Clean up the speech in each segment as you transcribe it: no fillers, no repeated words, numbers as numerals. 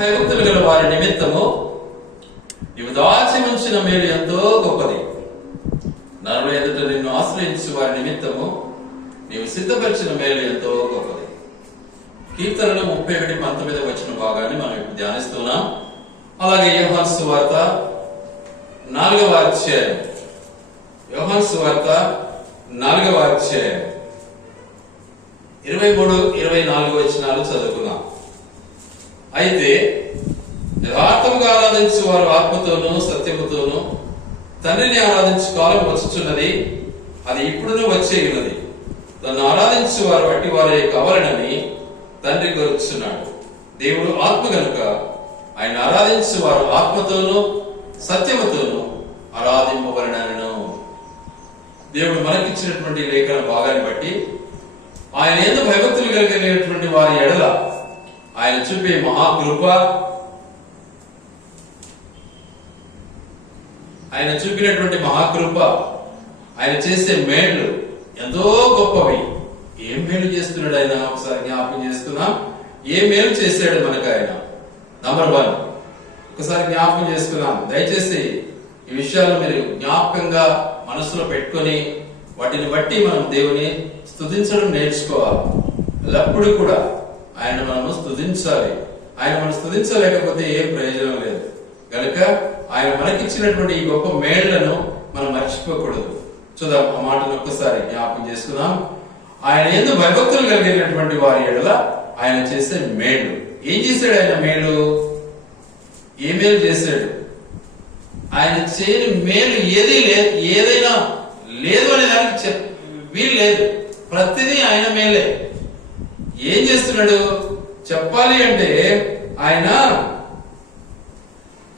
భయభక్తులు గల వారి నిమిత్తము ఇవి దాచి ఉంచిన మేలు ఎంతో గొప్పది. నరుల ఎదుట నిన్ను ఆశ్రయించు వారి నిమిత్తము నీవు సిద్ధపరిచిన మేలు ఎంతో గొప్పది. కీర్తనలు 31:19 వచ్చిన భాగాన్ని మనం ఇప్పుడు ధ్యానిస్తున్నాం. అలాగే యోహాను సువార్త 4వ అధ్యాయం, యోహాను సువార్త 4వ అధ్యాయం 23-24 వచనాలు చదువుకుందాం. అయితే యథార్థముగా ఆరాధించు వారు ఆత్మతోనూ సత్యముతోనూ తండ్రిని ఆరాధించు కాలం వచ్చుచున్నది, అది ఇప్పుడునూ వచ్చే ఉన్నది. తను ఆరాధించు వారు అట్టి వారే కావాలనని తండ్రి కోరుచున్నాడు. దేవుడు ఆత్మ గనుక ఆయన ఆరాధించు వారు ఆత్మతోనూ సత్యముతోనూ ఆరాధింపబడినను. దేవుడు మనకిచ్చినటువంటి లేఖన భాగాన్ని బట్టి ఆయన యందు భయభక్తులు కలిగినటువంటి వారి ఎడల ఆయన చూపే మహాకృప, ఆయన చూపినటువంటి మహాకృప, ఆయన చేసే మేళ్లు ఎంతో గొప్పవి. ఏం మేలు చేస్తున్నాడు ఆయన? ఒకసారి జ్ఞాపకం చేసుకుందాం. ఏ మేలు చేశాడు మనకు ఆయన? నంబర్ 1 ఒకసారి జ్ఞాపకం చేసుకుందాం. దయచేసి ఈ విషయాలు మీరు జ్ఞాపకంగా మనసులో పెట్టుకొని వాటిని బట్టి మనం దేవుని స్తుతించడం నేర్చుకోవాలి. ఎల్లప్పుడూ కూడా ఆయన మనము స్తుతించాలి. ఆయన మనం స్తుతించలేకపోతే ఏం ప్రయోజనం లేదు. కనుక ఆయన మనకిచ్చినటువంటి ఈ గొప్ప మేళ్లను మనం మర్చిపోకూడదు. చూద్దాం, ఆ మాటను ఒక్కసారి జ్ఞాపకం చేసుకుందాం. ఆయన యందు భయభక్తులు కలిగినటువంటి వారి ఎడల ఆయన చేసే మేళ్లు. ఏం చేశాడు ఆయన? మేలు ఏ మేలు చేశాడు? ఆయన చేయని మేలు ఏదీ లేదు, ఏదైనా లేదు అనే దానికి వీలు లేదు. ప్రతిదీ ఆయన మేలే. ఏం చేస్తున్నాడు చెప్పాలి అంటే ఆయన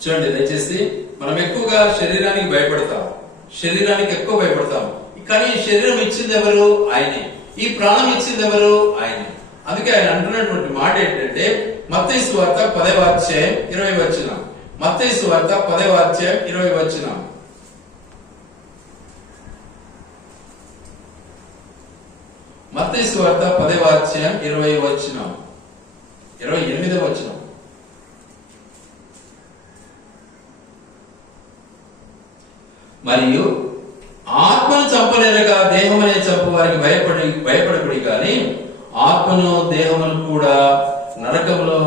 చూడండి, దయచేసి మనం ఎక్కువగా శరీరానికి భయపడతాం, శరీరానికి ఎక్కువ భయపడతాం. కానీ ఈ శరీరం ఇచ్చింది ఎవరు? ఆయనే. ఈ ప్రాణం ఇచ్చింది ఎవరు? ఆయనే. అందుకే ఆయన అంటున్నటువంటి మాట ఏంటంటే మత్తయి సువార్త 10వ అధ్యాయం 20 వచనం. మత్తయి సువార్త 10వ అధ్యాయం 20 వచనం. మత్తయి సువార్త 10వ అధ్యాయం 20 వచనం, 28వ వచనం. మరియు ఆత్మను చంపలేనగా దేహమనే చంపు వారికి భయపడకుడి కానీ ఆత్మను దేహమును కూడా నరకములో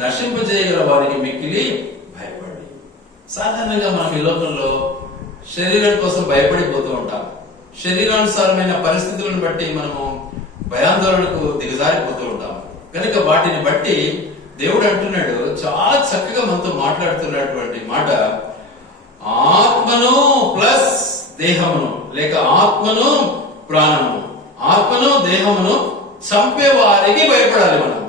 నశింపజేయగల వారికి మిక్కిలి భయపడి. సాధారణంగా మనం ఈ లోకంలో శరీరం కోసం భయపడిపోతూ ఉంటాం. శరీరానుసారమైన పరిస్థితులను బట్టి మనము భయాందోళనకు దిగజారిపోతూ ఉంటాం. కనుక వాటిని బట్టి దేవుడు అంటున్నాడు, చాలా చక్కగా మనతో మాట్లాడుతున్నటువంటి మాట, ఆత్మను ప్లస్ దేహమును, లేక ఆత్మను ప్రాణమును, ఆత్మను దేహమును చంపే వారికి భయపడాలి. మనం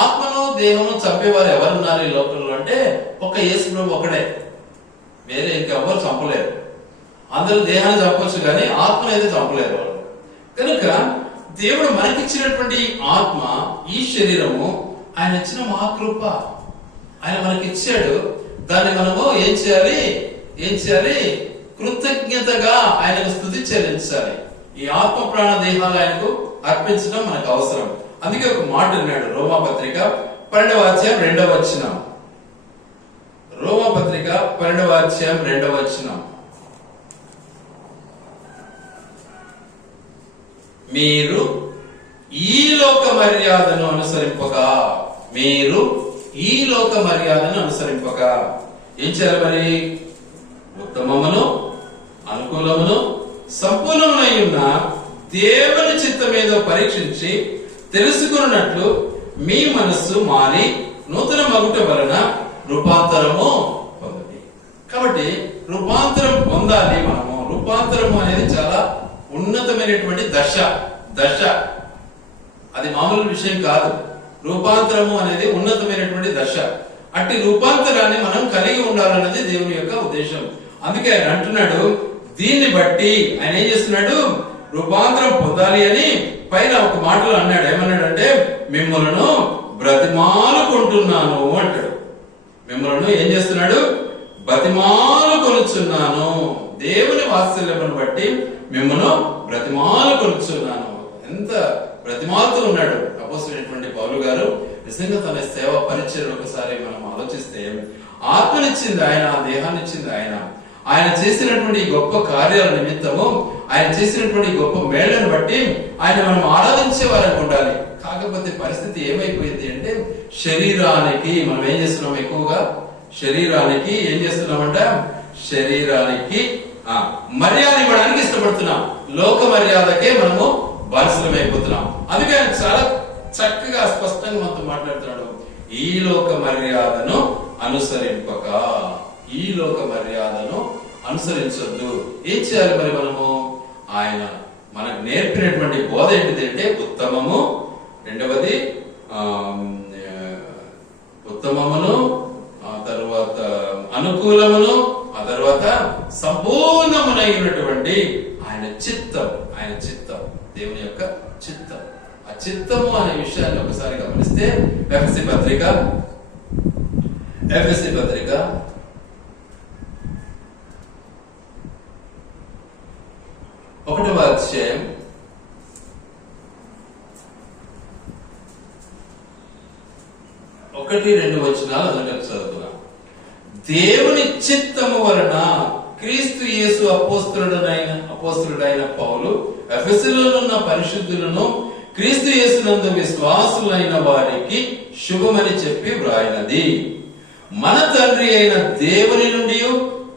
ఆత్మను దేహమును చంపేవారు ఎవరున్నారు ఈ లోకంలో అంటే ఒక యేసు ప్రభు ఒకడే, వేరే ఇంకెవ్వరు చంపలేరు. అందరూ దేహాన్ని చంపొచ్చు కానీ ఆత్మను అయితే చంపలేరు వాళ్ళు. కనుక దేవుడు మనకిచ్చినటువంటి ఆత్మ, ఈ శరీరము ఆయన ఇచ్చిన మహాకృప. ఆయన మనకిచ్చాడు. దాన్ని మనము ఏం చేయాలి? కృతజ్ఞతగా ఆయనకు స్తుతి చెల్లించాలి. ఈ ఆత్మ ప్రాణ దేహాలు ఆయనకు అర్పించడం మనకు అవసరం. అందుకే ఒక మాట అన్నాడు రోమాపత్రిక 12వ అధ్యాయం 2వ వచనం. రోమాపత్రిక 12వ అధ్యాయం 2వ వచనం. మీరు ఈ లోక మర్యాదను అనుసరింపగా, మీరు ఈ లోక మర్యాదను అనుసరింపగా ఏం చేయాలి మరి? ఉత్తమమును అనుకూలమును సంపూర్ణమునై ఉన్న దేవుని చిత్తమేదో పరీక్షించి తెలుసుకున్నట్లు మీ మనస్సు మారి నూతన మగుట వలన రూపాంతరము పొందండి. కాబట్టి రూపాంతరం పొందాలి మనము. రూపాంతరము అనేది చాలా ఉన్నతమైనటువంటి దశ. అది మామూలు విషయం కాదు. రూపాంతరము అనేది ఉన్నతమైనటువంటి దశ. అట్టి రూపాంతరాన్ని మనం కలిగి ఉండాలన్నది దేవుని యొక్క ఉద్దేశం. అందుకే ఆయన అంటున్నాడు, దీన్ని బట్టి ఆయన ఏం చేస్తున్నాడు? రూపాంతరం పొందాలి అని పైన ఒక మాటలో అన్నాడు. ఏమన్నాడంటే మిమ్మల్ని బ్రతిమాలుకుంటున్నాను అంటాడు. మిమ్మల్ని ఏం చేస్తున్నాడు? బ్రతిమాలుకొనుచున్నాను. దేవుని వాత్సల్యమును బట్టి మిమ్మల్ని బ్రతిమాలుకొనుచున్నాను. ఎంత బ్రతిమాలుతూ ఉన్నాడు అపోస్తలుడైనటువంటి పౌలు గారు. నిజంగా తన సేవ పరిచయం ఒకసారి మనం గమనిస్తే ఆత్మనిచ్చింది ఆయన, దేహాన్ని ఇచ్చింది ఆయన. ఆయన చేసినటువంటి గొప్ప కార్యాల నిమిత్తము, ఆయన చేసినటువంటి గొప్ప మేళ్లను బట్టి ఆయన మనం ఆరాధించే వారికి ఉండాలి. కాకపోతే పరిస్థితి ఏమైపోయింది అంటే, శరీరానికి మనం ఏం చేస్తున్నాం, ఎక్కువగా శరీరానికి ఏం చేస్తున్నామంట, శరీరానికి మర్యాద ఇవ్వడానికి ఇష్టపడుతున్నాం. లోక మర్యాదకే మనము బానిసలమైపోతున్నాం. అందుకే ఆయన చాలా చక్కగా స్పష్టంగా మనతో మాట్లాడుతున్నాడు. ఈ లోక మర్యాదను అనుసరింపక, ఈ లోక మర్యాదను అనుసరించొద్దు. ఏం చేయాలి మరి మనము? ఆయన మనకు నేర్పినటువంటి బోధ ఏంటిదంటే ఉత్తమము, రెండవది ఉత్తమమును, ఆ తర్వాత అనుకూలమును, ఆ తర్వాత సంపూర్ణమునైనటువంటి ఆయన చిత్తం, ఆయన చిత్తం, దేవుని యొక్క చిత్తం. ఆ చిత్తము అనే విషయాన్ని ఒకసారి గమనిస్తే ఎఫెసీ పత్రిక 1వ అధ్యాయం 1-2 వచనాలు అందులో చదువుతున్నాం. దేవుని చిత్తము వలన క్రీస్తు యేసు అపోస్తలుడైన పౌలు ఎఫెసీలోనున్న పరిశుద్ధులను క్రీస్తు యేసునందు విశ్వాసులైన వారికి శుభమని చెప్పి వ్రాయినది. మన తండ్రి అయిన దేవుని నుండి,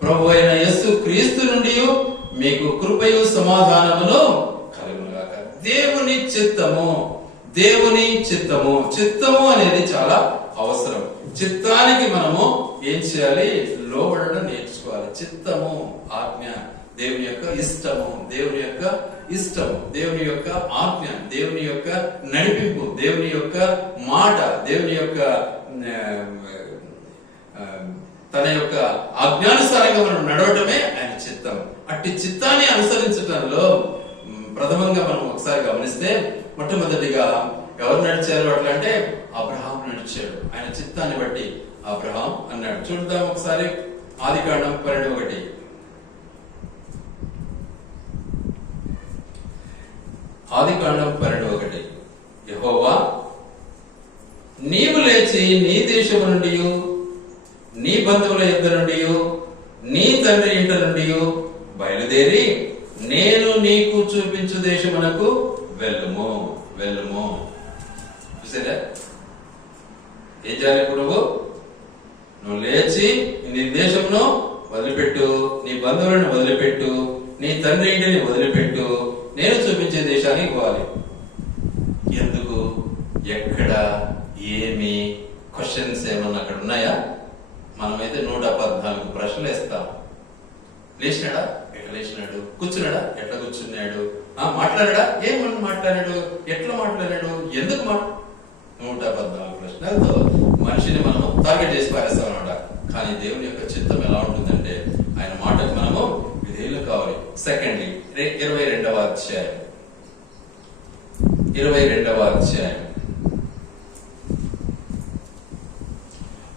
ప్రభు అయిన యేసు క్రీస్తు నుండి మీకు కృపయు సమాధానమును కలుగునుగాక. దేవుని చిత్తము, దేవుని చిత్తము. చిత్తము అనేది చాలా అవసరం. చిత్తానికి మనము ఏం చేయాలి? లోబడడం నేర్చుకోవాలి. చిత్తము, ఆజ్ఞ, దేవుని యొక్క ఇష్టము, దేవుని యొక్క ఇష్టము, దేవుని యొక్క ఆజ్ఞ, దేవుని యొక్క నడిపింపు, దేవుని యొక్క మాట, దేవుని యొక్క తన యొక్క ఆజ్ఞానుసారంగా మనం నడవటమే ఆయన చిత్తం. అట్టి చిత్తాన్ని అనుసరించడంలో ప్రథమంగా మనం ఒకసారి గమనిస్తే, మొట్టమొదటిగా ఎవరు నడిచారు అట్లా అంటే అబ్రహాం నడిచాడు. ఆయన చిత్తాన్ని బట్టి అబ్రహాం అన్నాడు. చూద్దాం ఒకసారి ఆదికాండం 12:1. ఆదికాండం 12:1. యెహోవా నీవు లేచి నీ దేశము నుండి, నీ బంధువుల యొద్ద నుండి, నీ తండ్రి ఇంట నుండి బయలుదేరి నేను నీకు చూపించు దేశమునకు వెళ్ళుము. వెళ్ళుము. చూసారా ఏం చేయాలి? ఇప్పుడు నువ్వు లేచి నీ దేశమును వదిలిపెట్టు, నీ బంధువులను వదిలిపెట్టు, నీ తండ్రి ఇంటిని వదిలిపెట్టు, నేను చూపించే దేశానికి పోవాలి. ఎందుకు? ఎక్కడ? ఏమి? క్వశ్చన్స్ ఏమన్నా అక్కడ ఉన్నాయా? మనమైతే 114 ప్రశ్నలు వేస్తాం. లేచినాడా? ఎట్లా లేచినాడు? కూర్చున్నాడా? ఎట్లా కూర్చున్నాడు? మాట్లాడాడా? ఏమన్నా మాట్లాడాడు? ఎట్లా మాట్లాడాడు? ఎందుకు 114 ప్రశ్నలతో మనిషిని మనము టార్గెట్ చేసి పారేస్తాం అన్నమాట. కానీ దేవుని యొక్క చిత్తం ఎలా ఉంటుందంటే, ఆయన మాటకు మనము విధేయులు కావాలి. సెకండ్లీ 22వ అధ్యాయం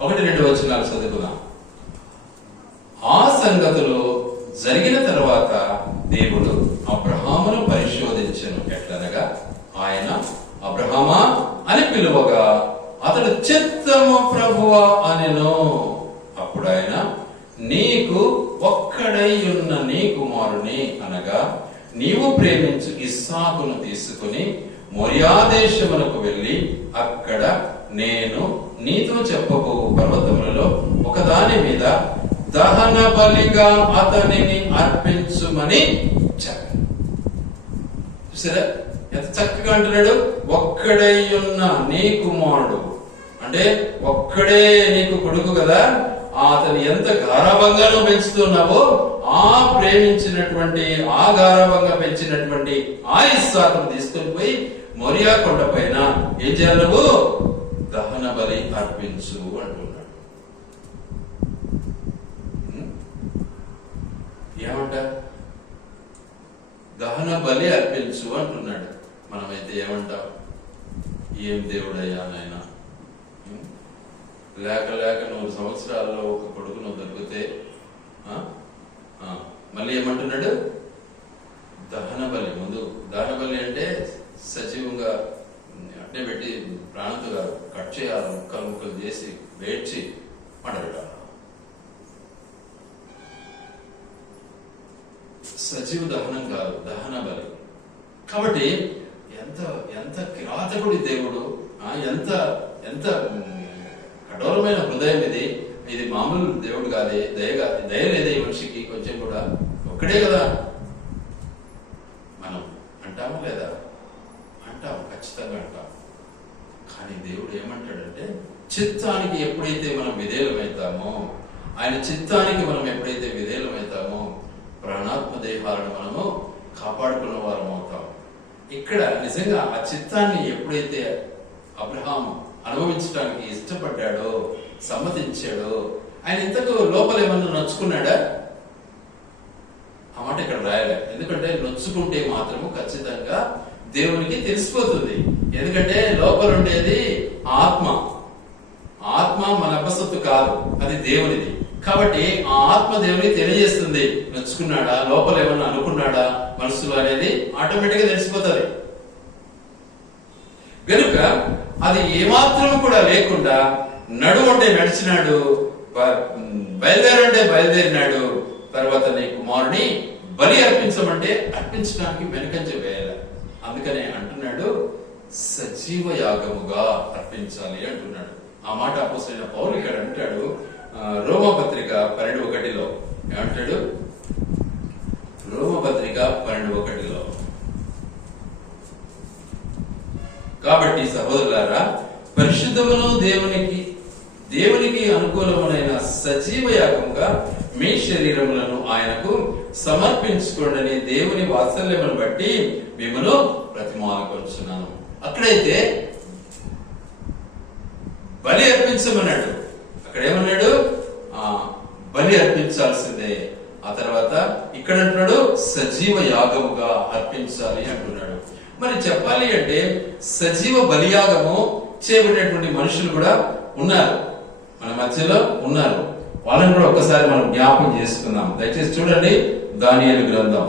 1-2 వచనాలు చదువుకున్నాం. ఆ సంగతులు జరిగిన తరువాత దేవుడు అబ్రహామును పరిశోధించెను. ఎట్లనగా ఆయన అబ్రహామా అని పిలువగా అతడు చిత్తము ప్రభువా అనెను. అప్పుడు ఆయన నీకు ఒక్కడై ఉన్న నీ కుమారుని అనగా నీవు ప్రేమించు ఇస్సాకును తీసుకుని మోరియా దేశమునకు వెళ్ళి అక్కడ నేను నీతో చెప్పబో పర్వతములలో ఒకదాని మీద దహన బలిగా అతనిని అర్పించుమని చెప్పాను. చూసారా ఎంత చక్కగా అంటున్నాడు? ఒక్కడై ఉన్న నీ కుమారుడు అంటే ఒక్కడే నీకు కొడుకు కదా, అతను ఎంత గారాభంగా నువ్వు పెంచుతున్నావో, ఆ ప్రేమించినటువంటి, ఆ గారాభంగా పెంచినటువంటి ఆ ఇస్సాకును తీసుకొని పోయి మోరియా కొండ పైన ఏం చేయాలి? నువ్వు దహన బలి అర్పించు అంటున్నాడు. ఏమంట? దహన బలి అర్పించు అంటున్నాడు. మనమైతే ఏమంటాం? ఏం దేవుడయ్యా నాయన, లేక 100 సంవత్సరాల్లో ఒక కొడుకును దొరికితే మళ్ళీ ఏమంటున్నాడు? దహన బలి. ముందు దహన బలి అంటే సజీవంగా అట్నే పెట్టి ప్రాణంతో కట్ చేయాలి, ముక్కలు చేసి వేడ్చి మాట సజీవ దహనం కాదు, దహన బలి. కాబట్టి ఎంత ఎంత కిరాతకుడి దేవుడు, ఎంత ఎంత కఠోరమైన హృదయం ఇది. ఇది మామూలు దేవుడు కాదే, దయ లేదే ఈ మనిషికి కొంచెం కూడా. ఒక్కడే కదా మనం అంటామా లేదా? అంటాం, ఖచ్చితంగా అంటాం. కానీ దేవుడు ఏమంటాడంటే, చిత్తానికి ఎప్పుడైతే మనం విధేయులమవుతామో, ఆయన చిత్తానికి మనం ఎప్పుడైతే విధేయులమవుతామో, ప్రాణాత్మ దేహాలను మనము కాపాడుకున్న వారం అవుతాం. ఇక్కడ నిజంగా ఆ చిత్తాన్ని ఎప్పుడైతే అబ్రహాం అనుభవించడానికి ఇష్టపడ్డాడో, సమ్మతించాడో, ఆయన ఇంతకు లోపల ఏమన్నా నొచ్చుకున్నాడా? ఆ మాట ఇక్కడ రాయలే. ఎందుకంటే నొచ్చుకుంటే మాత్రము ఖచ్చితంగా దేవునికి తెలిసిపోతుంది. ఎందుకంటే లోపల ఉండేది ఆత్మ. ఆత్మ మన అపసత్తు కాదు, అది దేవునిది. కాబట్టి ఆ ఆత్మ దేవునికి తెలియజేస్తుంది. నొచ్చుకున్నాడా, లోపల ఏమన్నా అనుకున్నాడా మనసులో అనేది ఆటోమేటిక్ గా తెలిసిపోతుంది. గనుక అది ఏమాత్రం కూడా లేకుండా నడుమంటే నడిచినాడు, బయలుదేరంటే బయలుదేరినాడు. తర్వాత నీ కుమారుని బలి అర్పించమంటే అర్పించడానికి వెనుకంజ వేయాలి. అందుకనే అంటున్నాడు, సజీవ యాగముగా అర్పించాలి అంటున్నాడు. ఆ మాట అపోస్తలుడైన పౌలు ఇక్కడ అంటాడు, రోమపత్రిక 12:1 ఏమంటాడు? రోమపత్రిక 12:1 కాబట్టి సహోదరులారా, పరిశుద్ధమును దేవునికి అనుకూలమైన సజీవ యాగముగా మీ శరీరములను ఆయనకు సమర్పించుకోండి, దేవుని వాత్సల్యమును బట్టి మిమ్మను ప్రతిమానుకొంచున్నాను. అక్కడైతే బలి అర్పించమన్నాడు, అక్కడ ఏమన్నాడు? బలి అర్పించాల్సిందే. ఆ తర్వాత ఇక్కడ అంటున్నాడు సజీవ యాగముగా అర్పించాలి అంటున్నాడు. మరి చెప్పాలి అంటే సజీవ బలియాగము చేయబడినటువంటి మనుషులు కూడా ఉన్నారు, మన మధ్యలో ఉన్నారు. వాళ్ళని కూడా ఒక్కసారి మనం జ్ఞాపకం చేసుకుందాం. దయచేసి చూడండి, దానియేలు గ్రంథం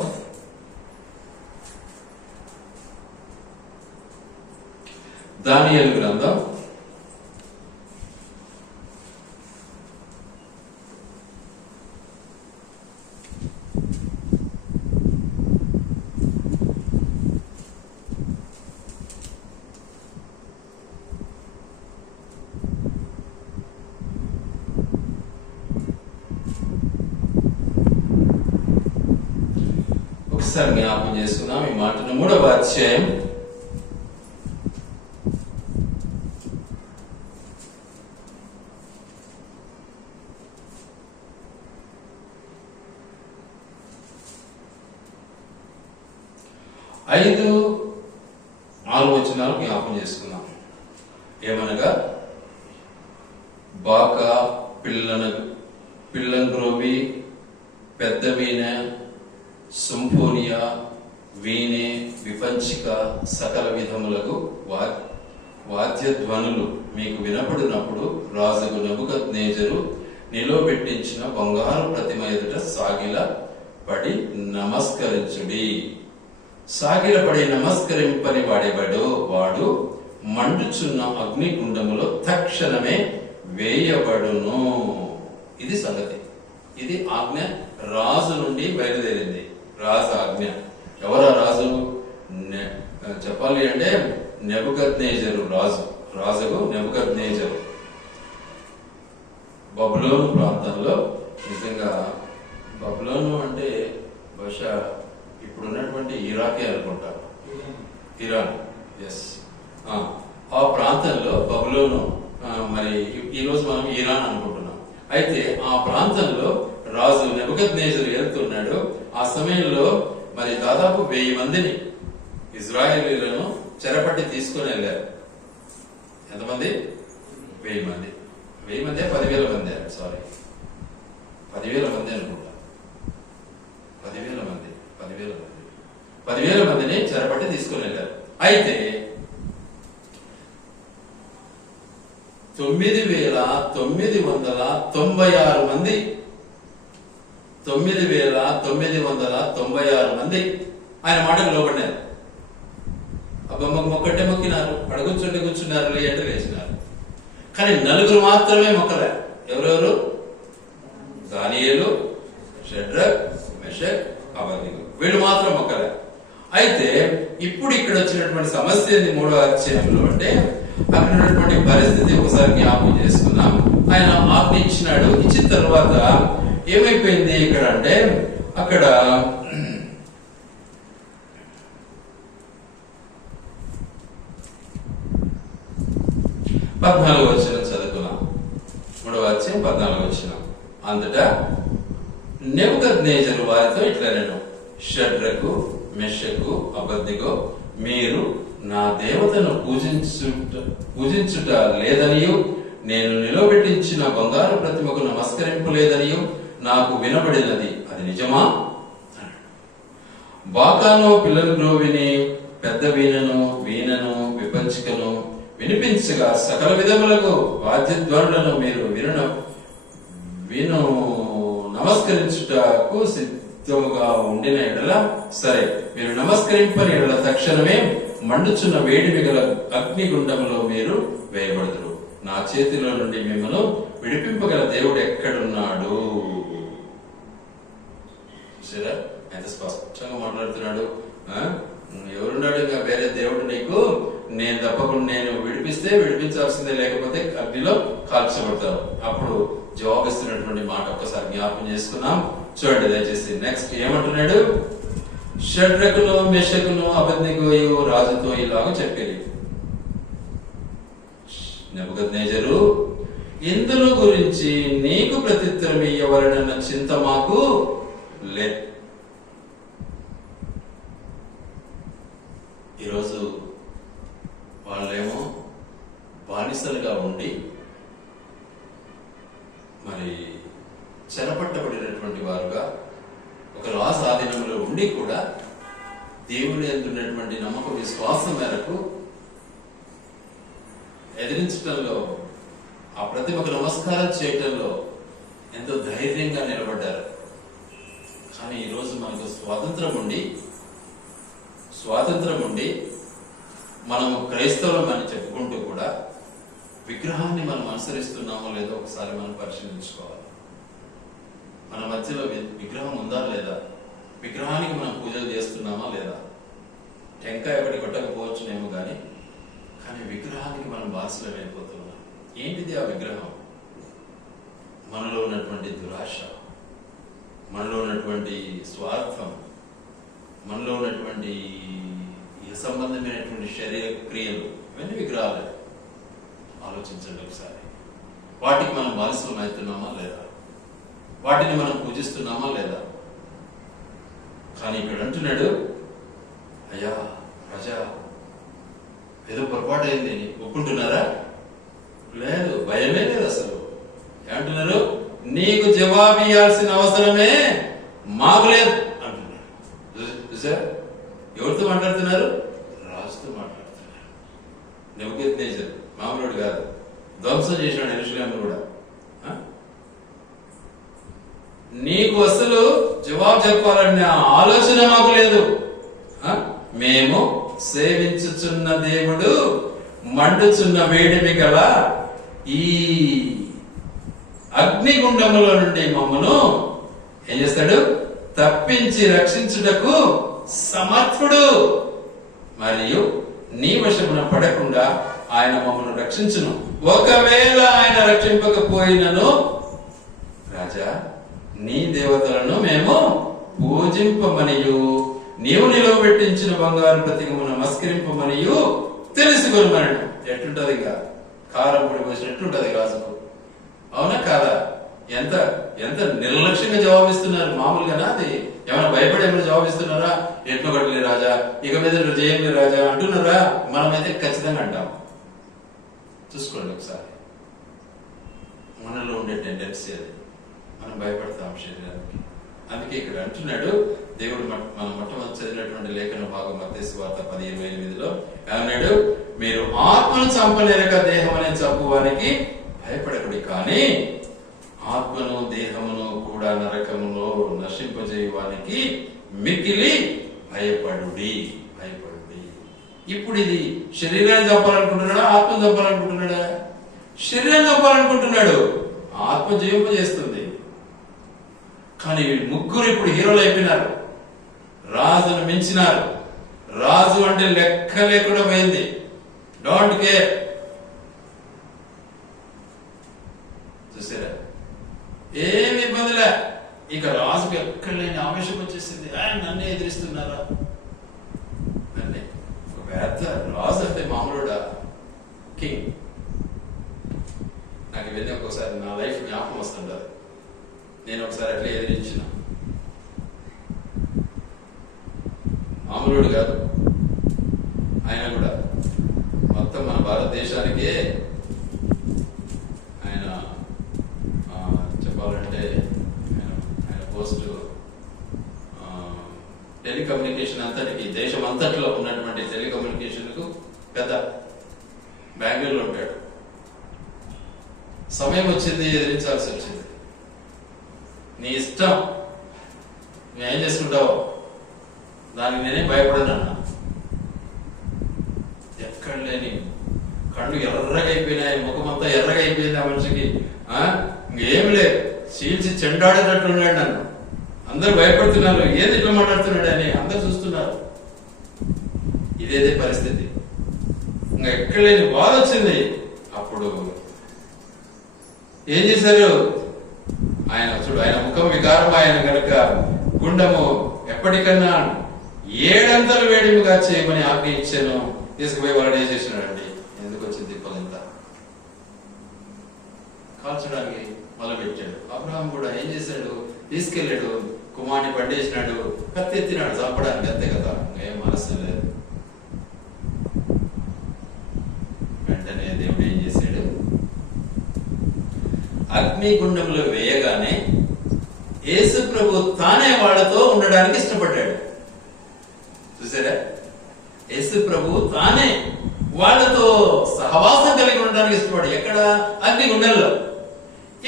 3వ అధ్యాయం 5-6 వచనాలు జ్ఞాపకం చేసుకున్నాం. ఏమనగా, బాక, పిల్లంగ్రోవి, పెద్ద వీణె, సింఫోనియా, వీణె, విపంచిక, సకల విధములకు వాద్యధ్వనులు మీకు వినపడినప్పుడు రాజుకు నెబుకద్నెజరు నిలవబెట్టించిన బంగారు ప్రతిమ ఎదుట సాగిల పడి నమస్కరించుడి. సాగిల పడి నమస్కరింపని వాడు మండుచున్న అగ్నిగుండములో తక్షణమే వేయబడును. ఇది సంగతి. ఇది ఆజ్ఞ రాజు నుండి బయలుదేరింది. రాజు ఆజ్ఞ. ఎవరా రాజు? చెప్పాలి అంటే నెబుకద్నెజరు రాజుకు నెబుకద్నెజరు. బబులోను ప్రాంతంలో, నిజంగా బబులోను అంటే బహుశా ఇప్పుడున్నటువంటి ఇరాకే అనుకుంటారు, ఇరాన్. ఎస్, ఆ ప్రాంతంలో బబులోను. మరి ఈ రోజు మనం ఇరాన్ అనుకుంటున్నాం. అయితే ఆ ప్రాంతంలో రాజు నెబుకద్నెజరు వెళ్తున్నాడు. ఆ సమయంలో మరి దాదాపు 1000 మందిని ఇజ్రాయేలీలను చెరపట్టి తీసుకొని వెళ్ళారు. ఎంతమంది? 1000 మంది. 1000 మంది 10,000 మంది? సారీ, 10,000 మంది అనుకుంటా. 10,000 మందిని చెరపట్టి తీసుకొని వెళ్ళారు. అయితే 9,996 మంది 9,996 మంది ఆయన మాటకు లోబడినారు. అబ్బమ్మకు మొక్కటే మొక్కినారు, అడుగుచుంటే కూర్చున్నారు, లేదంటే లేచినారు. కానీ 4 మాత్రమే మొక్కలే. ఎవరెవరు? దానియేలు, షడ్రక్, మెషక్, అబేద్నెగో. వీళ్ళు ఇక్కడ వచ్చినటువంటి సమస్య ఏంది 3వ అధ్యాయంలో అంటే అక్కడ ఉన్నటువంటి పరిస్థితి ఒకసారి జ్ఞాపకం చేసుకున్నాం. ఆయన ఆజ్ఞ ఇచ్చినాడు. ఇచ్చిన తర్వాత ఏమైపోయింది ఇక్కడ అంటే అక్కడ 14వ వచనం చదువుకున్నాం. 3వ అధ్యాయం 14వ వచనం. అంతటా నెబుకద్నెజరు వారితో ఇట్లా నేను, షడ్రకు మెషకు అబద్దిగో, మీరు నా దేవతను పూజించుట లేదనియు నేను నిలబెట్టించిన బంగారు ప్రతిమకు నమస్కరింపలేదనియు నాకు వినబడినది, అది నిజమా? బాకాను పిల్లలు గ్రోవిని పెద్ద వీణను విపంచికను వినిపించగా సకల విధములకు వాద్యధ్వనులను మీరు విను నమస్కరించుటకు సిద్ధముగా ఉండిన ఎడల సరే, మీరు నమస్కరింపని ఎడల తక్షణమే మండుచున్న వేడిమి గల అగ్నిగుండములో మీరు వేయబడదురు. నా చేతిలో నుండి మిమ్మల్ని విడిపింపగల దేవుడు ఎక్కడున్నాడు? చూసారా ఎంత స్పష్టంగా మాట్లాడుతున్నాడు. ఎవరున్నాడు? ఇంకా వేరే దేవుడు నీకు? నేను తప్పకుండా నేను విడిపించాల్సిందే, లేకపోతే అగ్నిలో కాల్చబడతావు. అప్పుడు జవాబిస్తున్నటువంటి మాట ఒక్కసారి జ్ఞాపకం చేసుకున్నాం. చూడండి దయచేసి. నెక్స్ట్ ఏమంటున్నాడు? షడ్రకును మెషకును అబద్నిగోయు రాజుతో ఇలాగ చెప్పేది, నెబుకద్నెజరు, ఇందులో గురించి నీకు ప్రత్యుత్తరం ఇయ్యవలనన్న చింత మాకు లేదు. ఈరోజు వాళ్ళేమో బానిసలుగా ఉండి మరి చెరపట్టబడినటువంటి వారుగా ఒక రాజు ఆధీనంలో ఉండి కూడా దేవుని అందున్నటువంటి నమ్మక విశ్వాసం మేరకు ఎదిరించడంలో, ఆ ప్రతిమకు నమస్కారం చేయటంలో ఎంతో ధైర్యంగా నిలబడ్డారు. కానీ ఈరోజు మనకు స్వాతంత్రం ఉండి మనము క్రైస్తవులం అని చెప్పుకుంటూ కూడా విగ్రహాన్ని మనం అనుసరిస్తున్నామో లేదో ఒకసారి మనం పరిశీలించుకోవాలి. మన మధ్యలో విగ్రహం ఉందా లేదా? విగ్రహానికి మనం పూజలు చేస్తున్నామా లేదా? టెంకాయ ఒకటి కొట్టకపోవచ్చునేమో కానీ విగ్రహానికి మనం బానిసలం అయిపోతున్నాం. ఏంటిది ఆ విగ్రహం? మనలో ఉన్నటువంటి దురాశ, మనలో ఉన్నటువంటి స్వార్థం, మనలో ఉన్నటువంటి సంబంధమైనటువంటి శరీర క్రియలు, ఇవన్నీ విగ్రహాలే. ఆలోచించండి ఒకసారి. వాటికి మనం బానిసలం అవుతున్నామా లేదా? వాటిని మనం పూజిస్తున్నామా లేదా? కానీ ఇక్కడ అంటున్నాడు, అయ్యా ప్రజా, ఏదో పొరపాటు అయింది ఒప్పుకుంటున్నారా? లేదు, భయమే లేదు అసలు. ఏమంటున్నారు? నీకు జవాబు ఇవ్వాల్సిన అవసరమే మాకు లేదు అంటున్నారు. చూసారా ఎవరితో మాట్లాడుతున్నారు? రాజుతో మాట్లాడుతున్నారు. నెబుకద్నెజరు మామూలుడు కాదు, ధ్వంసం చేసినాడు యెరూషలేమును కూడా. నీకు అసలు జవాబు చెప్పాలనే ఆలోచన మాకు లేదు. మేము సేవించుచున్న దేవుడు మండుచున్న వేడిమి గల ఈ అగ్నిగుండములో నుండి మమ్మను ఏం చేస్తాడు? తప్పించి రక్షించుటకు సమర్థుడు. మరియు నీ వశమున పడకుండా ఆయన మమ్మను రక్షించును. ఒకవేళ ఆయన రక్షింపకపోయినను రాజా, నీ దేవతలను మేము పూజింపమనియు నీవు నిలవబెట్టించిన బంగారు ప్రతిమను నమస్కరింపమనియు తెలుసుకొనమన్నాడు. ఎట్లుంటది? ఇంకా కారం పొడి పోసినట్లుంటది రాజుకు. అవునా కాదా? ఎంత ఎంత నిర్లక్ష్యంగా జవాబిస్తున్నారు. మామూలుగానా? అది ఏమైనా భయపడి ఏమైనా జవాబిస్తున్నారా? ఎట్లు కట్టలే రాజా, ఇక మీద జయంలే రాజా అంటున్నారా? మనమైతే ఖచ్చితంగా అంటాం. చూసుకోండి ఒకసారి. మనలో ఉండే టెండెన్సీ అది. మనం భయపడతాం శరీరానికి. అందుకే ఇక్కడ అంటున్నాడు దేవుడు. మనం మొట్టమొదటి చదివినటువంటి లేఖన భాగం మత్తయి సువార్త 10:28లో అన్నాడు, మీరు ఆత్మను చంపలేరక దేహం అనే చంపువానికి భయపడకుడి, కానీ ఆత్మను దేహమును కూడా నరకములో నశింపజేయవానికి మిక్కిలి భయపడుడి. ఇప్పుడు ఇది శరీరాన్ని చంపాలనుకుంటున్నాడా? ఆత్మను చంపాలనుకుంటున్నాడా? శరీరాన్ని చంపాలనుకుంటున్నాడు. ఆత్మ జీవింపజేస్తుంది. కానీ ముగ్గురు ఇప్పుడు హీరోలు అయిపోయినారు. రాజును మించినారు. రాజు అంటే లెక్క లేకుండా పోయింది. Don't care. చూసారా, ఏమి ఇబ్బందిలే. ఇక రాజుకి ఎక్కడ లేని ఆవేశం వచ్చేసింది. నన్నే ఎదిరిస్తున్నారా, నన్నే. ఒక పెద్ద రాజు అంటే మామూలుడా, కింగ్. నాకు ఇవన్నీ ఒక్కోసారి నా లైఫ్ జ్ఞాపకం వస్తుంటారు. నేను ఒకసారి అట్లా ఎదిరించిన. మామూలుడు కాదు ఆయన కూడా. మొత్తం మన భారతదేశానికే ఆయన చెప్పాలంటే ఆయన పోస్ట్ టెలికమ్యూనికేషన్ అంతటికి, దేశం అంతట్లో ఉన్నటువంటి టెలికమ్యూనికేషన్కు పెద్ద. బెంగళూరులో ఉంటాడు. సమయం వచ్చింది, ఎదిరించాల్సి వచ్చింది. నీ ఇష్టం, నువ్వేం చేసుకుంటావో దానికి నేనే భయపడనన్నా. ఎక్కడ లేని కళ్ళు ఎర్రగా అయిపోయినాయి, ముఖమంతా ఎర్రగా అయిపోయింది ఆ మనిషికి. ఇంకేమి లేదు, చీల్చి చెండాడేటట్లున్నాడు నన్ను. అందరూ భయపడుతున్నారు, ఏది ఇట్లా మాట్లాడుతున్నాడు అని అందరు చూస్తున్నారు. ఇదేదే పరిస్థితి. ఇంకా ఎక్కడ లేని బాధ వచ్చింది. అప్పుడు ఏం చేశారు ఆయన? చూడు, ఆయన ముఖం వికారం ఆయన కనుక గుండము ఎప్పటికన్నా 7 అంతలు వేడిముగా చేయమని ఆజ్ఞ ఇచ్చాను. తీసుకుపోయి వాడు ఏం చేసినాడండి? ఎందుకు వచ్చింది తిప్పలంతా? కాల్చడానికి మొదలుపెట్టాడు. అబ్రహాం కూడా ఏం చేశాడు? తీసుకెళ్ళాడు, కుమారుని పండేసినాడు, కత్తి ఎత్తినాడు చంపడానికి. అంతే కదా, ఏం మనసు లేదు. వెంటనే దేవుడు ఏం చేశాడు? అగ్నిగుండంలో వేయగానే యేసు ప్రభు తానే వాళ్ళతో ఉండడానికి ఇష్టపడ్డాడు. చూసారా, యేసు ప్రభు తానే వాళ్ళతో సహవాసం కలిగి ఉండడానికి ఇష్టపడ్డాడు. ఎక్కడ? అగ్నిగుండంలో.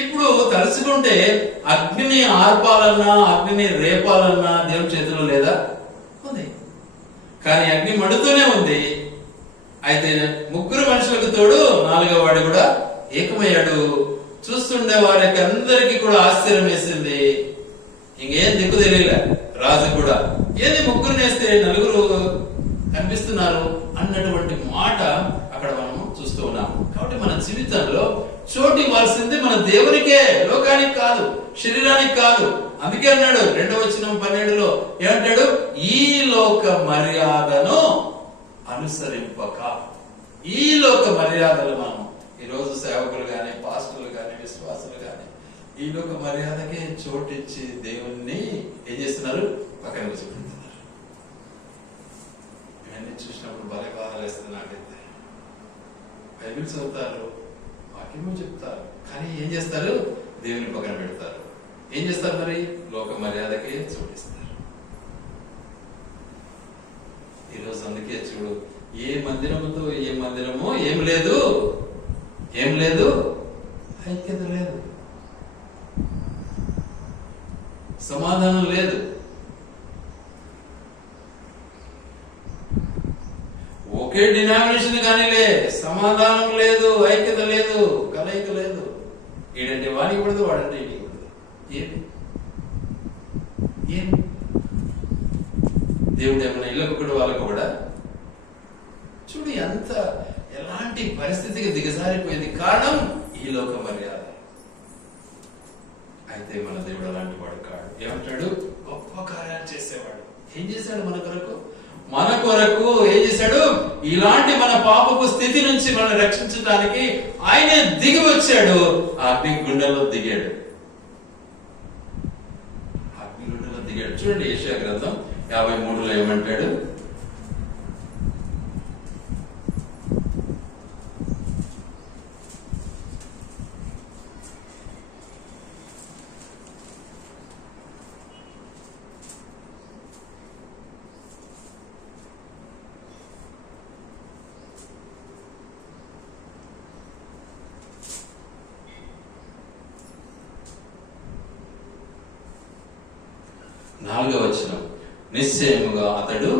ఇప్పుడు తలుచుకుంటే అగ్నిని ఆర్పాలన్నా, అగ్నిని రేపాలన్నా దేవుని చేతిలో లేదా? ఉంది. కానీ అగ్ని మండుతూనే ఉంది. అయితే 3 మనుషులకు తోడు 4వ వాడు కూడా ఏకమయ్యాడు. చూస్తుండే వారికి అందరికీ కూడా ఆశ్చర్యం వేసింది. ఇంకేం దిక్కు తెలియలే రాజు కూడా. ఏది 3 వేస్తే 4 కనిపిస్తున్నారు అన్నటువంటి మాట అక్కడ మనం చూస్తూ ఉన్నాము. కాబట్టి మన జీవితంలో చోటు ఇవ్వాల్సింది మన దేవునికే, లోకానికి కాదు, శరీరానికి కాదు. అందుకే అన్నాడు 2వ వచనం 12లో ఏమంటాడు? ఈ లోక మర్యాదను అనుసరింపక. ఈ లోక మర్యాదలు మనం ఈరోజు సేవకులు గాని, పాస్టర్లు గాని, విశ్వాసులు గాని ఈ లోక మర్యాదకే చోటిచ్చి దేవుణ్ణి ఏం చేస్తున్నారు? పక్కన కూర్చోబెడుతున్నారు. ఇవన్నీ చూసినప్పుడు భలే బాధలు వేస్తుంది నాకైతే. బైబిల్ చదువుతారు, వాక్యము చెప్తారు, కానీ ఏం చేస్తారు? దేవుని పక్కన పెడతారు. ఏం చేస్తారు మరి? లోక మర్యాదకే చోటిస్తారు. ఈరోజు అందుకే చూడు, ఏ మందిరముతో ఏ మందిరమో ఏం లేదు, ఏం లేదు, ఐక్యత లేదు, సమాధానం లేదు. ఒకే డినామినేషన్ కానీలే, సమాధానం లేదు, ఐక్యత లేదు, కలయిక లేదు. ఈడంటే వానికి పడదు, వాడంటే ఇంటికి పడదు. ఏమి ఏమి దేవుడు ఏమన్నా ఇళ్ళకు కూడా వాళ్ళకు కూడా? చూడు ఎంత ఎలాంటి పరిస్థితికి దిగజారిపోయింది. కారణం ఈ లోక మర్యాద. అయితే మన దేవుడు అలాంటి వాడు కాడు. ఏమంటాడు? గొప్ప కార్యాలు చేసేవాడు. ఏం చేశాడు మన కొరకు? మన కొరకు ఏం చేశాడు? ఇలాంటి మన పాపపు స్థితి నుంచి మనల్ని రక్షించడానికి ఆయనే దిగి వచ్చాడు. ఆ అగ్నిగుండంలో దిగాడు. అగ్నిగుండంలో దిగాడు. చూడండి యెషయా గ్రంథం 53లో ఏమంటాడు? నాలుగవ వచనం, నిశ్చయముగా అతడు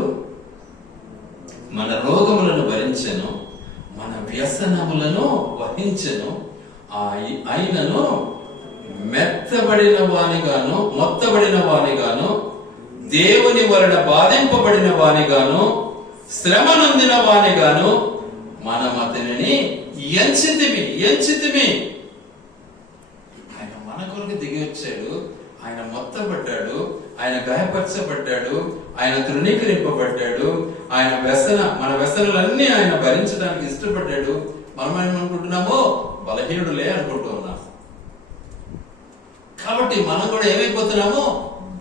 మన రోగములను భరించెను, మన వ్యసనములను వహించెను, ఆయనను మొత్తబడిన వానిగాను దేవుని వలన బాధింపబడిన వానిగాను శ్రమ నొందిన వానిగాను మనం అతనిని ఎంచితిమి. ఆయన మన కొరకు దిగి వచ్చాడు, ఆయన మొత్తపడ్డాడు, ఆయన గాయపరచబడ్డాడు, ఆయన తృణీకరింపబడ్డాడు, ఆయన మన వ్యసనలన్నీ ఆయన భరించడానికి ఇష్టపడ్డాడు. మనం ఏమనుకుంటున్నామో బలహీనుడులే అనుకుంటూ ఉన్నాం. కాబట్టి మనం కూడా ఏమైపోతున్నామో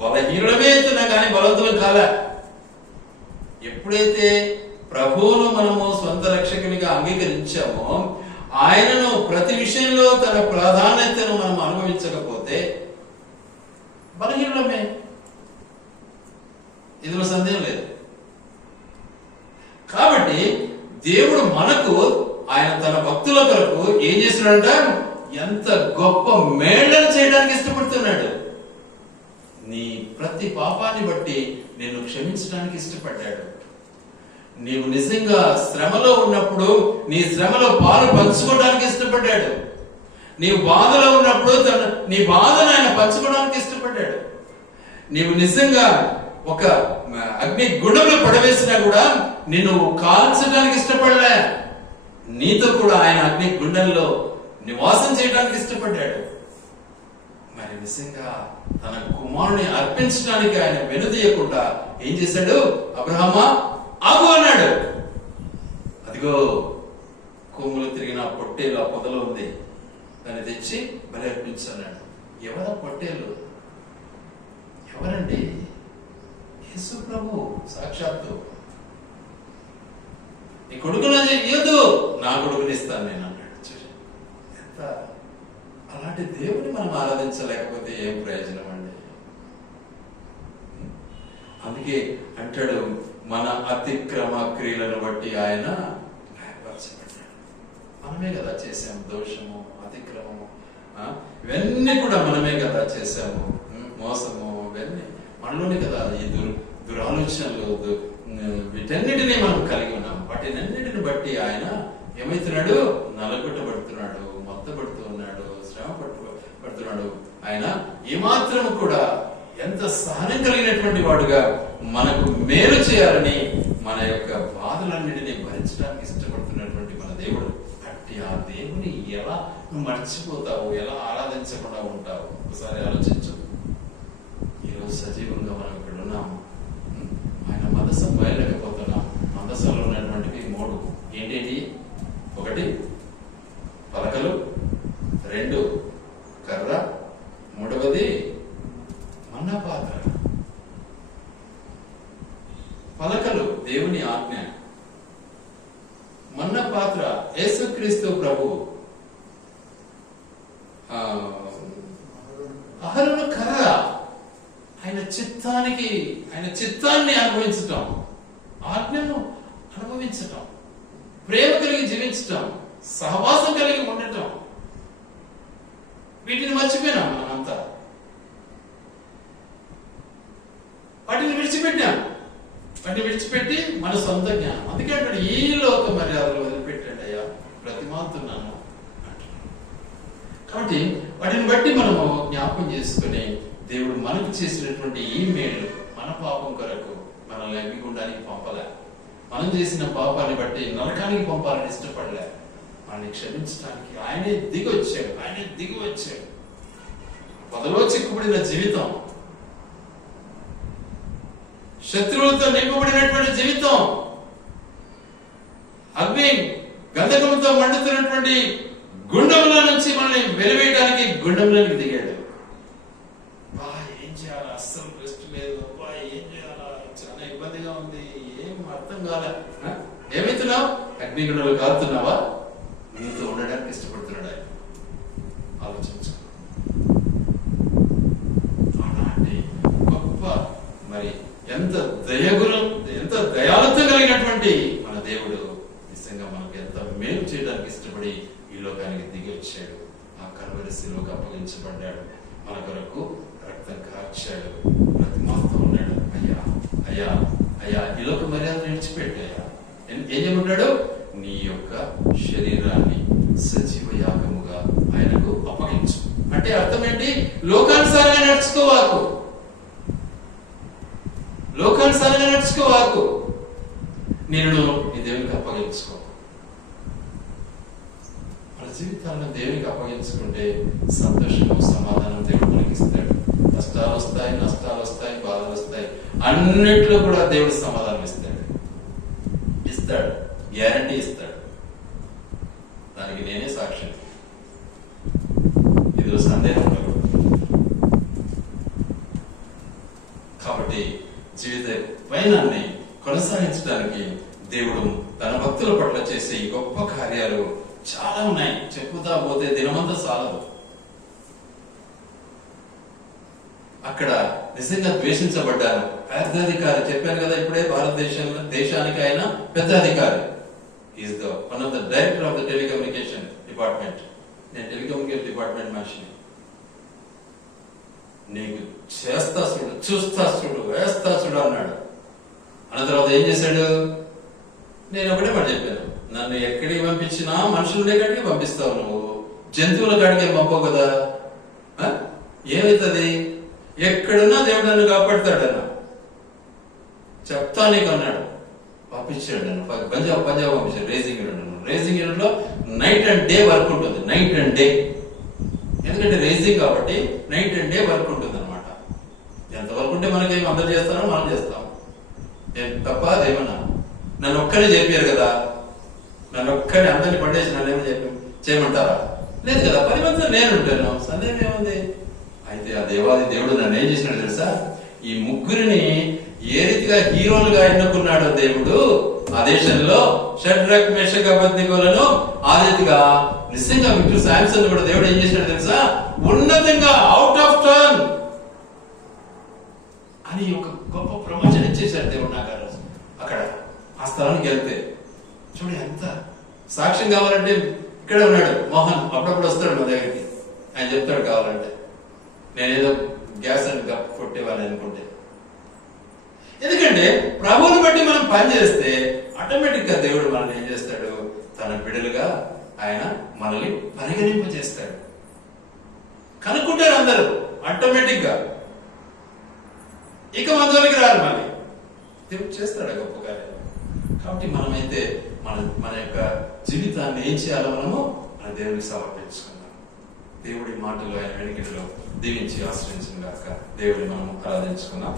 బలహీనులమే అవుతున్నాం, కానీ బలవంతులం కాదా. ఎప్పుడైతే ప్రభువును మనము సొంత రక్షకునిగా అంగీకరించామో, ఆయనను ప్రతి విషయంలో తన ప్రాధాన్యతను మనం అనుభవించకపోతే బలహీనులమే, ఇందులో సందేహం లేదు. కాబట్టి దేవుడు మనకు, ఆయన తన భక్తుల కొరకు ఏం చేస్తున్నాడంట, ఎంత గొప్ప మేళ్లను చేయడానికి ఇష్టపడుతున్నాడు. నీ ప్రతి పాపాన్ని బట్టి నిన్ను క్షమించడానికి ఇష్టపడ్డాడు. నీవు నిజంగా శ్రమలో ఉన్నప్పుడు నీ శ్రమలో పాలు పంచుకోవడానికి ఇష్టపడ్డాడు. నీవు బాధలో ఉన్నప్పుడు నీ బాధను ఆయన పంచుకోవడానికి ఇష్టపడ్డాడు. నీవు నిజంగా ఒక అగ్ని గుండంలో పడవేసినా కూడా నిన్ను కాల్చడానికి ఇష్టపడలే, నీతో కూడా ఆయన అగ్ని గుండంలో నివాసం చేయడానికి ఇష్టపడ్డాడు. మరి నిజంగా తన కుమారుని అర్పించడానికి ఆయన వెనుదీయకుండా ఏం చేశాడు, అబ్రహామా ఆగు అన్నాడు. అదిగో కొమ్ములు తిరిగిన పొట్టేలు ఆ పొదలో ఉంది, దాన్ని తెచ్చి బలి అర్పించన్నాడు. ఎవరా పొట్టేలు? ఎవరండి? యేసు ప్రభు సాక్షాత్తు. నీ కొడుకుని ఇయ్యదు, నా కొడుకుని ఇస్తాను నేను అన్నాడు. ఎంత అలాంటి దేవుని మనం ఆరాధించలేకపోతే ఏం ప్రయోజనం అండి. అందుకే అంటాడు, మన అతిక్రమ క్రియలను బట్టి ఆయన గాయపరచబడ్డాడు. మనమే కదా చేసాము, దోషము, అతిక్రమము, ఇవన్నీ కూడా మనమే కదా చేసాము, మోసము, ఇవన్నీ మనలోనే కదా. ఈ దురాలోచనలు, వీటన్నిటినీ మనం కలిగి ఉన్నాం. వాటినన్నిటిని బట్టి ఆయన ఏమైతున్నాడు, నలగొట్టబడుతున్నాడు, మొత్తపడుతూ ఉన్నాడు, శ్రమ పడుతున్నాడు. ఆయన ఏమాత్రం కూడా ఎంత సహనం కలిగినటువంటి వాడుగా మనకు మేలు చేయాలని మన యొక్క బాధలన్నిటినీ భరించడానికి ఇష్టపడుతున్నటువంటి మన దేవుడు. అట్టి ఆ దేవుని ఎలా మర్చిపోతావు, ఎలా ఆరాధించకుండా ఉంటావు? ఒకసారి ఆలోచించు. ఈరోజు సజీవంగా మనం ఇక్కడ ఉన్నాము, ఆయన మందసం బయలేకపోతున్నాం. మందసంలో ఉన్నటువంటివి 3 ఏంటేంటి? 1 పలకలు, 2 కర్ర, 3వది మన్నా పాత్ర. పలకలు దేవుని ఆజ్ఞ, మన్నా పాత్ర యేసుక్రీస్తు ప్రభు, అహరోను కర్ర ఆయన చిత్తాన్ని అనుభవించటం, ఆజ్ఞను అనుభవించటం, ప్రేమ కలిగి జీవించటం, సహవాసం కలిగి ఉండటం. వీటిని మర్చిపోయినాం మనమంతా, వాటిని విడిచిపెట్టాం. వాటిని విడిచిపెట్టి మన సొంత జ్ఞానం. అందుకే అంటాడు, ఈ లోక మర్యాదలు వదిలిపెట్టండి అయ్యా, బ్రతిమాలుతున్నాను అంటున్నాడు. కాబట్టి వాటిని బట్టి మనము జ్ఞాపకం చేసుకుని, దేవుడు మనకు చేసినటువంటి ఈ మేలు మన పాపం కొరకు మనల్ని అగ్నిగుండానికి పంపలే, మనం చేసిన పాపాన్ని బట్టి నరకానికి పంపాలని ఇష్టపడలే, మనల్ని క్షమించడానికి ఆయనే దిగి వచ్చాడు. పొదలో చిక్కుబడిన జీవితం, శత్రువులతో నింపబడినటువంటి జీవితం, అగ్ని గంధకంతో మండుతున్నటువంటి గుండంలో నుంచి మనల్ని వెలివేయడానికి గుండంలోకి దిగాడు. ఏం చేయాలా, అస్సలు రెస్ట్ లేదు, ఏం చేయాలా, చాలా ఇబ్బందిగా ఉంది, ఏం అర్థం కాలే. ఏమైతున్నావు? అగ్నిగుండంలో కాలుతున్నావా? నీతో ఉండడానికి ఇష్టపడుతున్నాడు ఆయన. ఆలోచించు. అలాంటి గొప్ప, మరి ఎంత దయాళుత్వం కలిగినటువంటి మన దేవుడు నిజంగా మనకు ఎంత మేలు చేయడానికి ఇష్టపడి ఈ లోకానికి దిగి వచ్చాడు. ఆ కల్వరి శిలువకు అప్పగించబడ్డాడు, మన కొరకు రక్తం కార్చాడు, బ్రతిమాలుతూ ఉన్నాడు. అయ్యా ఈ లోక మర్యాద విడిచిపెట్టాయా, ఏం చేయమంటాడు? నీ యొక్క శరీరాన్ని సజీవ యాగముగా ఆయనకు అప్పగించు. అంటే అర్థం ఏంటి? లోకానుసారంగా నడుచుకోవాకు. నిన్ను నీ దేవునికి అప్పగించుకో. మన జీవితాలను దేవునికి అప్పగించుకుంటే సంతోషము, సమాధానం దేవుడు మనకి ఇస్తాడు. కష్టాలు వస్తాయి, నష్టాలు వస్తాయి, బాధలు వస్తాయి, అన్నిట్లో కూడా దేవుడు సమాధానం ఇస్తాడు. గ్యారంటీ ఇస్తాడు. దానికి నేనే సాక్ష్యం. ఇందులో సందేహం లేదు. కాబట్టి జీవిత పయనాన్ని కొనసాగించడానికి దేవుడు తన భక్తుల పట్ల చేసే ఈ గొప్ప కార్యాలు చాలా ఉన్నాయి. చెప్పుతా పోతే దినమంతా సాలదు. అక్కడ నిజంగా ద్వేషించబడ్డాను. పెద్ద అధికారి చెప్పాను కదా ఇప్పుడే, దేశానికి ఆయన పెద్ద అధికారి. Is the one of the director of the telecommunication department. నేను టెలికమ్యూనికేషన్ డిపార్ట్మెంట్ మనిషిని. నీకు చేస్తా చూడు, చూస్తా చూడు, వేస్తా చూడు అన్నాడు. అన్న తర్వాత ఏం చేశాడు? నేను ఒకటే మాట చెప్పాను, నన్ను ఎక్కడికి పంపించినా మనుషుల కాడికి పంపిస్తావు, నువ్వు జంతువుల కాడికి పంపవు కదా. ఏమైతుంది? ఎక్కడున్నా దేవుడు నన్ను కాపాడుతాడన్న చెప్తా నీకు అన్నాడు. పంపించాడు నన్ను పంజాబ్ పంపించాడు. రేసింగ్ యూనిట్ లో నైట్ అండ్ డే వర్క్ ఉంటుంది. నైట్ అండ్ డే, ఎందుకంటే రేసింగ్ కాబట్టి నైట్ అండ్ డే వర్క్ ఉంటుంది అనమాట. ఎంత వర్క్ ఉంటే మనకేం అందరు చేస్తారో మనం చేస్తాం తప్ప. అదేమన్నా నన్ను ఒక్కడే చెప్పారు కదా, నన్ను ఒక్కడే అందరిని పడేసి నన్ను ఏమని చెప్పి చేయమంటారా? లేదు కదా, 10 మంది నేను ఉంటాను, సందేహం ఏముంది? అయితే ఆ దేవాది దేవుడు నన్ను ఏం చేసినాడు తెలుసా? ఈ ముగ్గురిని ఏ రీతిగా హీరోలుగా ఎన్నుకున్నాడో దేవుడు ఆ దేశంలో, షడ్రక్ మేషక్ అబేద్నెగోలను ఆ రీతిగా నిజంగా విక్టర్ శాంసన్ కూడా దేవుడు ఏం చేసినాడు తెలుసా? ఉన్నతంగా అవుట్ ఆఫ్ టర్న్ అని ఒక గొప్ప ప్రమోషన్ ఇచ్చేశాడు దేవుడు నాకు అక్కడ ఆ స్థలానికి వెళ్తే. చూడు ఎంత సాక్ష్యం. కావాలంటే ఇక్కడే ఉన్నాడు మోహన్, అప్పుడప్పుడు వస్తాడు మా దగ్గరికి. ఆయన చెప్తాడు కావాలంటే. నేనేదో గ్యాస్ అని కొట్టేవాళ్ళని అనుకుంటే. ఎందుకంటే ప్రభువుని బట్టి మనం పనిచేస్తే ఆటోమేటిక్ గా దేవుడు మనల్ని ఏం చేస్తాడు? తన బిడ్డలుగా ఆయన మనల్ని పరిగణింప చేస్తాడు. కనుక్కుంటారు అందరూ ఆటోమేటిక్ గా. ఇక మనలోకి రారు, మళ్ళీ దేవుడు చేస్తాడు గొప్ప కార్యాలు. కాబట్టి మనమైతే మన యొక్క జీవితాన్ని ఏం చేయాలో మనము మన దేవుడికి సమర్పించుకున్నాం. దేవుడి మాటలు ఆయన వెనుకలో దీవించి ఆశ్రయించిన గాక. దేవుడిని మనం ఆరాధించుకున్నాం.